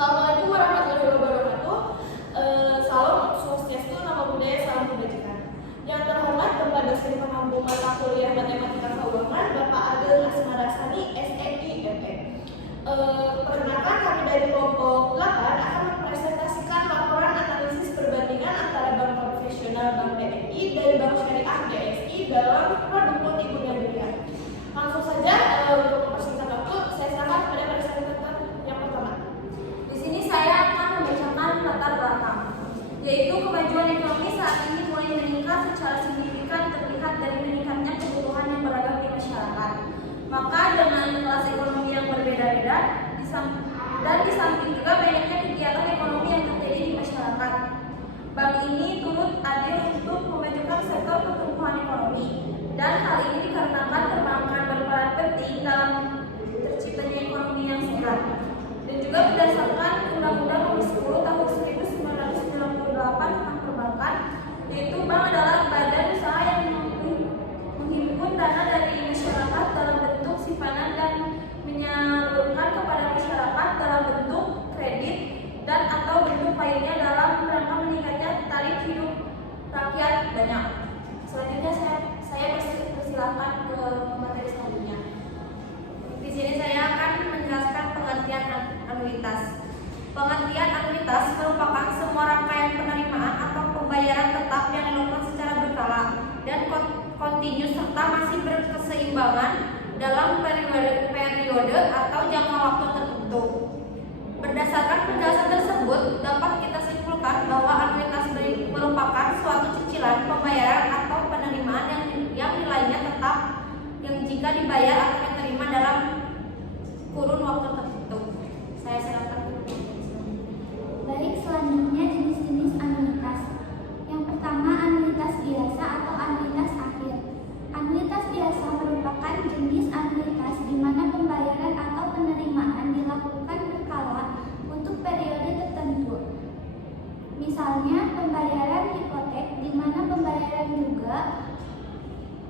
Assalamualaikum warahmatullahi wabarakatuh. Salam swastiastu, nama budaya, salam kebajikan. Yang terhormat Bapak dosen pengampu mata kuliah Matematika Keuangan, Bapak Ageng Asmarasani, SMI, perkenalkan, kami dari kelompok 8 akan mempresentasikan laporan analisis perbandingan antara bank konvensional Bank BNI dan Bank Syariah BSI dalam produk multi-budaya. Langsung saja untuk mempersingkat waktu, saya serahkan kepada presentator yang pertama. Di sini saya akan membacakan latar belakang, yaitu kemajuan ekonomi saat ini mulai meningkat secara signifikan terlihat dari meningkatnya kebutuhan yang beragam di masyarakat. Maka dengan kelas ekonomi yang berbeda-beda dan di samping juga banyaknya kegiatan ekonomi yang terjadi di masyarakat, bank ini turut adil untuk memajukan sektor pertumbuhan ekonomi. Dan hal ini dikarenakan perbankan berperan penting dalam terciptanya ekonomi yang sehat. Dan juga berdasarkan Undang-Undang Nomor 10 Tahun 1998 tentang perbankan, yaitu bank adalah badan usaha yang menghimpun dana dari masyarakat dalam bentuk simpanan dan menyalurkan kepada masyarakat dalam bentuk kredit dan atau bentuk lainnya dalam rangka meningkatnya tarif hidup rakyat banyak. Selanjutnya saya persilakan ke materi selanjutnya. Di sini saya akan menjelaskan pengertian anuitas. Pengertian anuitas merupakan semua rangkaian penerimaan atau pembayaran tetap yang dilakukan secara berkala dan kontinu serta masih berkeseimbangan dalam periode atau jangka waktu tertentu. Berdasarkan penjelasan tersebut, dapat kita simpulkan bahwa anuitas merupakan suatu cicilan pembayaran atau penerimaan yang nilainya tetap yang jika dibayar atau diterima dalam kurun waktu tertentu. Saya silakan. Baik, selanjutnya jenis-jenis anuitas. Yang pertama, anuitas biasa atau anuitas akhir. Anuitas biasa merupakan jenis anuitas di mana pembayaran atau penerimaan dilakukan berkala untuk periode tertentu. Misalnya, pembayaran hipotek di mana pembayaran juga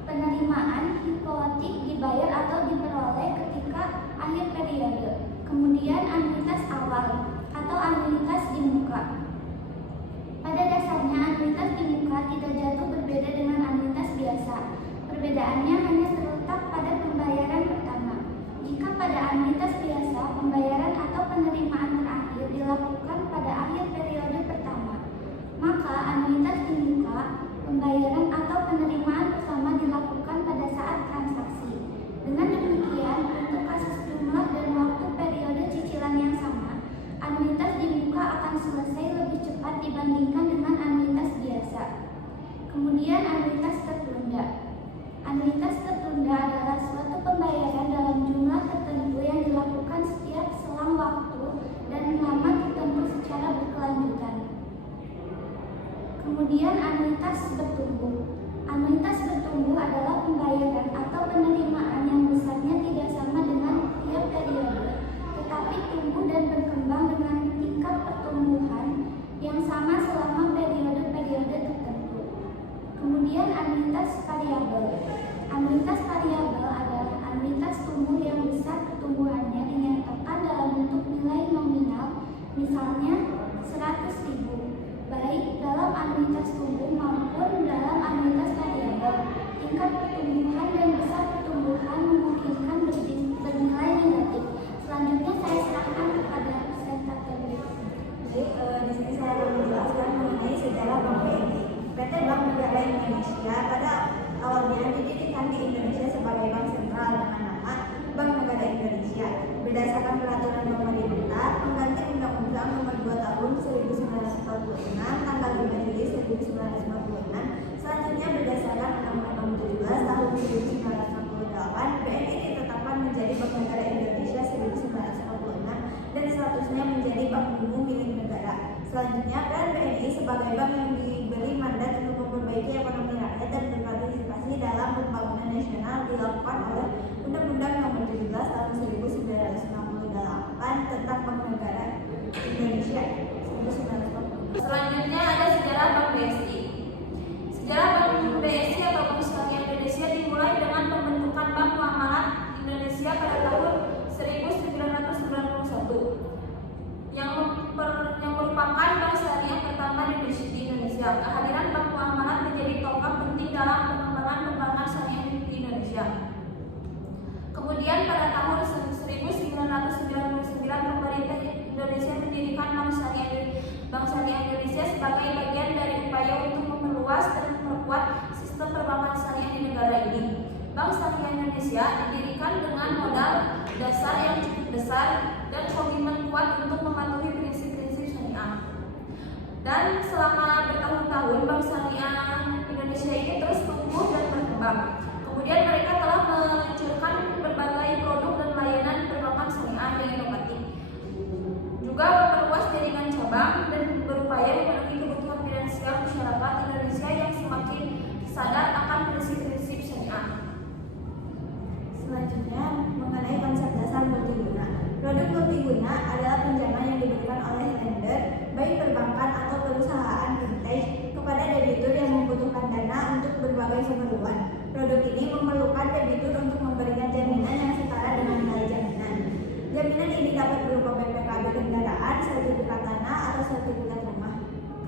penerimaan hipotek dibayar atau diperoleh ketika akhir periode. Kemudian anuitas awal atau anuitas di muka. Pada dasarnya anuitas di muka tidak jatuh berbeda dengan anuitas biasa. Perbedaannya hanya terletak pada pembayaran pertama. Jika pada anuitas biasa pembayaran atau penerimaan terakhir dilakukan pada akhir periode pertama, maka anuitas di muka pembayaran atau penerimaan pertama dilakukan pada saat transaksi. Dengan demikian, untuk kasus jumlah dan waktu periode cicilan yang sama, anuitas di muka akan selesai lebih cepat dibandingkan dengan anuitas biasa. Kemudian anuitas tertunda. Anuitas tertunda adalah suatu pembayaran dalam jumlah tertentu yang dilakukan setiap selang waktu dan lama tertentu secara berkelanjutan. Kemudian anuitas bertumbuh. Anuitas bertumbuh adalah pembayaran atau penerimaan yang besarnya tidak sama dengan tiap periode, tetapi tumbuh dan berkembang dengan tingkat pertumbuhan yang sama selama periode-periode tertentu. Kemudian anuitas variabel. Anuitas variabel adalah anuitas tumbuh yang besar pertumbuhannya dinyatakan dalam bentuk nilai nominal, misalnya 100.000, baik dalam anuitas tumbuh maupun dalam anuitas variabel. Tingkat pertumbuhan dan besar pertumbuhan memungkinkan bernilai negatif. Selanjutnya saya serahkan kepada presentator. Di sini saya akan menjelaskan mengenai sejarah Bank BNI. PT Bank Negara Indonesia pada awalnya didirikan di Indonesia sebagai bank sentral dengan nama Bank Negara Indonesia. Berdasarkan peraturan pemerintah pengganti Undang-Undang Nomor 2 Tahun 1946 tanggal 5 Juli 1946. Selanjutnya berdasarkan Undang-Undang Nomor 17 Tahun 1968, BNI ditetapkan menjadi Bank Negara Indonesia 1946 dan statusnya menjadi bank umum milik negara. Selanjutnya, peran BNI sebagai bank yang diberi mandat untuk memperbaiki ekonomi rakyat dan berpartisipasi dalam pembangunan nasional dilakukan oleh Undang-Undang Nomor 17 Tahun 1968 tentang Bank Negara Indonesia 1940. Selanjutnya ada sejarah Bank BSI. Sejarah Bank BSI atau Bank Syariah Indonesia dimulai dengan pembentukan Bank Muamalah Indonesia pada tahun 1991 yang Indonesia didirikan dengan modal dasar yang cukup besar dan komitmen kuat untuk mematuhi prinsip-prinsip syariah. Dan selama bertahun-tahun Bank Syariah Indonesia ini terus tumbuh dan berkembang. Kemudian mereka telah meluncurkan berbagai produk dan layanan perbankan syariah yang inovatif. Juga memperluas jaringan cabang dan berupaya memenuhi kebutuhan finansial masyarakat Indonesia yang semakin sadar akan prinsip-prinsip syariah. Selanjutnya, mengenai konsep dasar multiguna. Produk multiguna adalah pinjaman yang diberikan oleh lender, baik perbankan atau perusahaan fintech, kepada debitur yang membutuhkan dana untuk berbagai keperluan. Produk ini memerlukan debitur untuk memberikan jaminan yang setara dengan nilai jaminan. Jaminan ini dapat berupa BPKB kendaraan, sertifikat tanah, atau sertifikat rumah.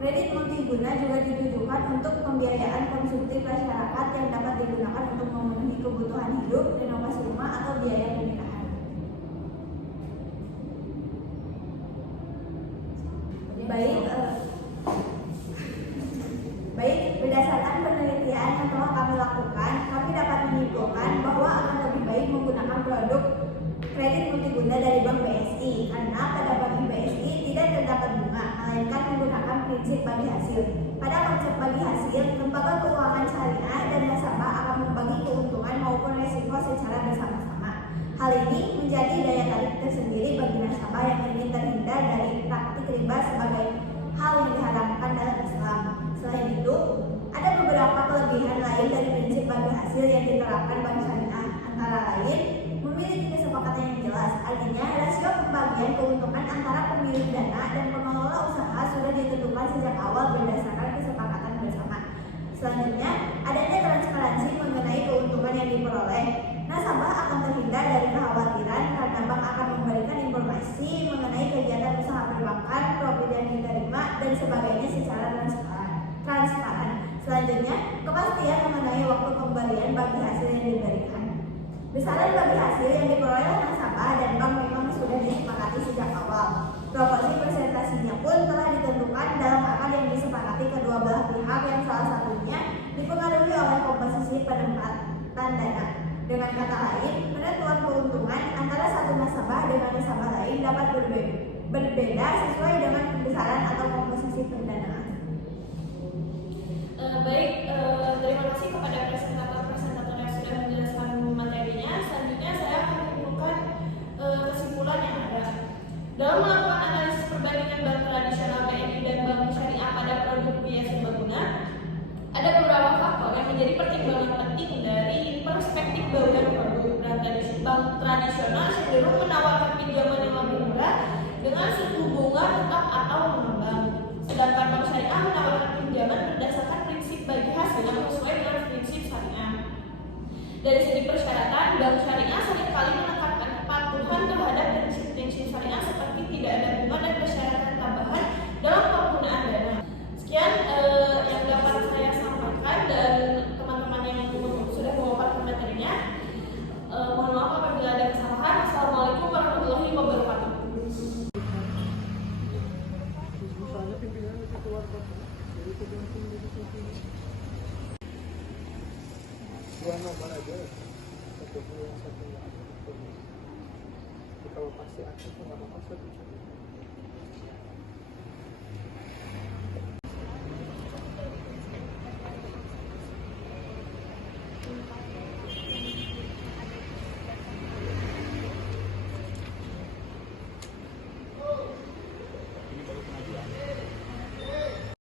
Kredit multiguna juga ditujukan untuk pembiayaan konsumtif masyarakat yang dapat digunakan untuk memenuhi kebutuhan hidup, renovasi rumah, atau biaya pernikahan. Baik, berdasarkan penelitian yang telah kami lakukan, kami dapat menyimpulkan bahwa akan lebih baik menggunakan produk kredit multiguna dari Bank BSI karena pada Bank BSI tidak terdapat bunga, melainkan menggunakan prinsip bagi hasil. Pada konsep bagi hasil, lembaga keuangan syariah dan nasabah akan membagi keuntungan maupun resiko secara bersama-sama. Hal ini menjadi daya tarik tersendiri bagi nasabah yang ingin terhindar dari praktik riba sebagai hal yang diharamkan dalam Islam. Selain itu, ada beberapa kelebihan lain dari prinsip bagi hasil yang diterapkan Bank Syariah, antara lain memiliki kesepakatan yang jelas. Artinya, rasio pembagian keuntungan antara pemilik dana dan pengelola usaha sudah ditentukan sejak awal berdasarkan kesepakatan bersama. Selanjutnya, adanya transparansi mengenai keuntungan yang diperoleh. Nasabah akan terhindar dari kekhawatiran karena bank akan memberikan informasi mengenai kegiatan usaha perbankan, profit yang diterima, dan sebagainya secara transparan. Selanjutnya, kepastian mengenai waktu pemberian bagi hasil yang diberikan. Besaran bagi hasil yang diperoleh nasabah dan bank memang sudah disepakati sejak awal. Proporsi presentasinya pun telah ditentukan dalam akad yang disepakati kedua belah pihak yang salah satunya dipengaruhi oleh komposisi penempatan dana. Dengan kata lain, penentuan keuntungan antara satu nasabah dengan nasabah lain dapat berbeda sesuai dengan besaran atau komposisi pendanaan. Terima kasih kepada presentator yang sudah menjelaskan materinya. Selanjutnya saya akan menyimpulkan kesimpulan yang ada. Dalam melakukan analisis perbandingan bank tradisional BNI dan bank syariah pada produk biaya serbaguna, ada beberapa faktor yang menjadi pertimbangan penting dari perspektif bauran produk. Bank tradisional cenderung menawarkan pinjaman yang lebih murah dengan suku bunga tetap atau mengembang, sedangkan bank syariah menawarkan pinjaman berdasarkan prinsip bagi hasil yang sesuai dengan prinsip syariah. Dari segi persyaratan, bank syariah seringkali menekankan kepatuhan terhadap prinsip-prinsip syariah seperti tidak ada bunga dan persyaratan tambahan dalam penggunaan dana. Sekian yang dapat saya sampaikan, dan teman-teman yang sudah memaparkan materinya, mohon maaf apabila ada kesalahan. Assalamualaikum warahmatullahi wabarakatuh. Kalau pasti aktif nggak apa-apa.